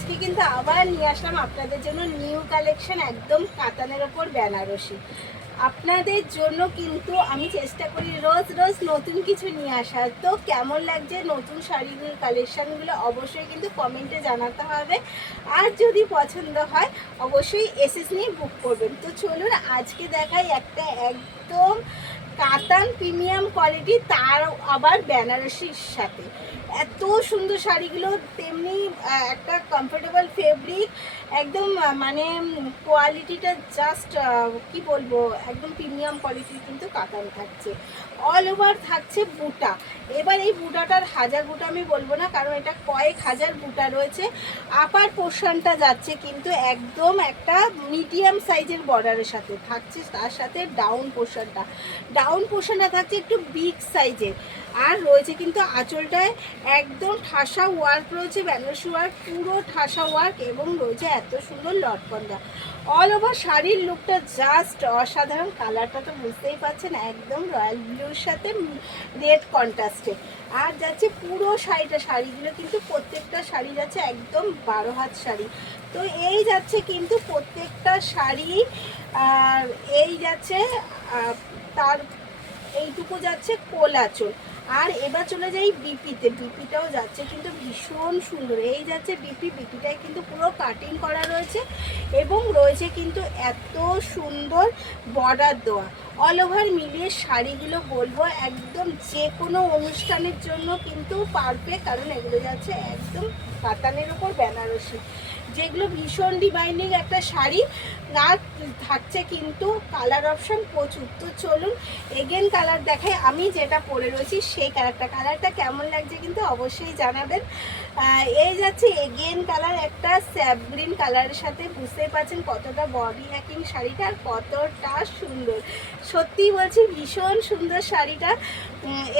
আজকে কিন্তু আবার নিয়ে আসলাম আপনাদের জন্য নিউ কালেকশন, একদম কাতানের ওপর বেনারসি। আপনাদের জন্য কিন্তু আমি চেষ্টা করি রোজ রোজ নতুন কিছু নিয়ে আসার। তো কেমন লাগছে নতুন শাড়ির কালেকশানগুলো অবশ্যই কিন্তু কমেন্টে জানাতে হবে। আর যদি পছন্দ হয় অবশ্যই এসএস নিয়ে বুক করবেন। তো চলুন আজকে দেখাই একটা একদম কাতান প্রিমিয়াম কোয়ালিটি, তার আবার বেনারসির সাথে। এত সুন্দর শাড়িগুলো, তেমনি একটা কমফোর্টেবল ফেব্রিক, একদম মানে কোয়ালিটিটা জাস্ট কি বলবো, একদম প্রিমিয়াম কোয়ালিটির কিন্তু কাতান থাকছে। অল ওভার থাকছে বুটা। এবার এই বুটাটার হাজার বুটা আমি বলবো না, কারণ এটা কয়েক হাজার বুটা রয়েছে। আপার পোর্শনটা যাচ্ছে কিন্তু একদম একটা মিডিয়াম সাইজের বর্ডারের সাথে থাকছে, তার সাথে ডাউন পোর্শনটা থাকছে একটু বিগ সাইজের। আর রয়েছে কিন্তু আঁচলটায় একদম ঠাসা ওয়ার্ক রয়েছে, বেনারসি ওয়ার্ক, পুরো ঠাসা ওয়ার্ক, এবং রয়েছে এত সুন্দর লটকন্দা। অল ওভার শাড়ির লুকটা জাস্ট অসাধারণ। কালারটা তো বুঝতেই পারছেন, একদম রয়্যাল ব্লুর সাথে রেড কন্ট্রাস্টে। আর যাচ্ছে পুরো শাড়িগুলো কিন্তু প্রত্যেকটা শাড়ি যাচ্ছে একদম 12 হাত শাড়ি। তো এই যাচ্ছে কিন্তু প্রত্যেকটা শাড়ি, আর এই যাচ্ছে তার এইটুকু যাচ্ছে কোল আঁচল। আর এবার চলে যাই বিপিটাও যাচ্ছে কিন্তু ভীষণ সুন্দর। এই যাচ্ছে বিপিটায় কিন্তু পুরো কাটিং করা রয়েছে, এবং রয়েছে কিন্তু এত সুন্দর বর্ডার দেওয়া। অল ওভার মিলিয়ে শাড়িগুলো বলবো একদম যে কোনো অনুষ্ঠানের জন্য কিন্তু পারফেক্ট, কারণ এগুলো যাচ্ছে একদম কাতানের ওপর বেনারসি, যেগুলো ভীষণ ডিমান্ডিং একটা শাড়ি। আর থাকছে কিন্তু কালার অপশান প্রচুর। তো চলুন এগেন কালার দেখাই। আমি যেটা পরে রয়েছি সেই কালারটা কেমন লাগছে কিন্তু অবশ্যই জানাবেন। এই যাচ্ছে এগেন কালার, একটা স্যাপ গ্রিন কালারের সাথে। বুঝতেই পারছেন কতটা বডি হ্যাকিং শাড়িটা, আর কতটা সুন্দর। সত্যি বলছি ভীষণ সুন্দর শাড়িটা।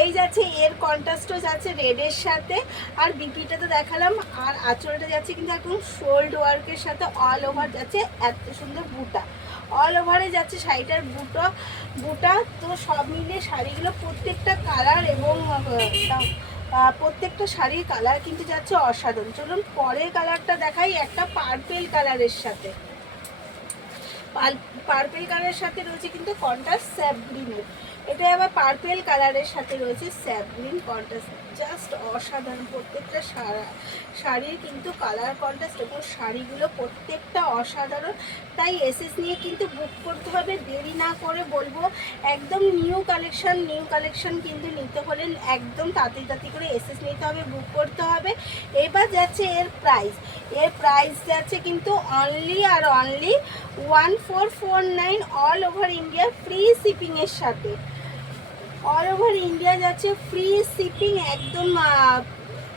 এই যাচ্ছে এর কন্ট্রাস্টও যাচ্ছে রেডের সাথে, আর বিপিটা তো দেখালাম, আর আঁচলটা যাচ্ছে কিন্তু একদম শোল্ড ওয়ার্কের সাথে। অল ওভার যাচ্ছে এত সুন্দর বুটা, অল ওভারে যাচ্ছে শাড়িটার বুটা। তো সব মিলিয়ে শাড়িগুলো প্রত্যেকটা কালার এবং প্রত্যেকটা শাড়ির কালার কিন্তু যাচ্ছে অসাধারণ। চলুন পরের কালারটা দেখাই, একটা পার্পেল কালারের সাথে। পার্পেল কালারের সাথে রয়েছে কিন্তু কন্ট্রাস্ট স্যাপ গ্রিনের। এটা আবার পার্পেল কালারের সাথে রয়েছে স্যাপ গ্রিন কন্ট্রাস্ট। জাস্ট অসাধারণ প্রত্যেকটা শাড়ির কিন্তু কালার কন্ট্রাস্ট, এবং শাড়িগুলো প্রত্যেকটা অসাধারণ। তাই এসএস নিয়ে কিন্তু বুক করতে হবে, দেরি না করে বলবো। একদম নিউ কালেকশন কিন্তু নিতে হলে একদম তাড়াতাড়ি করে এসএস নিতে হবে, বুক করতে হবে। এবার যাচ্ছে এর প্রাইস যাচ্ছে কিন্তু অনলি আর only 1449 all over India, free শিপিংয়ের সাথে। অল ওভার ইন্ডিয়া যাচ্ছে ফ্রি শিপিং। একদম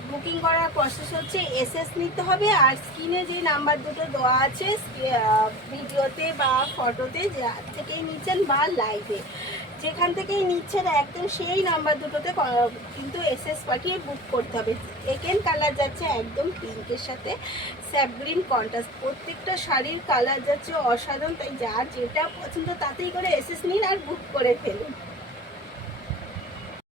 বুকিং করার প্রসেস হচ্ছে এসএস নিতে হবে। আর স্ক্রিনে যে নাম্বার দুটো দেওয়া আছে ভিডিওতে বা ফটোতে, যার থেকেই নিচ্ছেন বা লাইভে যেখান থেকেই নিচ্ছেন, একদম সেই নাম্বার দুটোতে কিন্তু এসএস পাঠিয়ে বুক করতে হবে। একেন কালার যাচ্ছে একদম পিঙ্কের সাথে স্যাপ গ্রিন কন্ট্রাস্ট। প্রত্যেকটা শাড়ির কালার যাচ্ছে অসাধারণ। তাই যার যেটা পছন্দ তাতেই করে এসএস নিন আর বুক করে ফেলুন।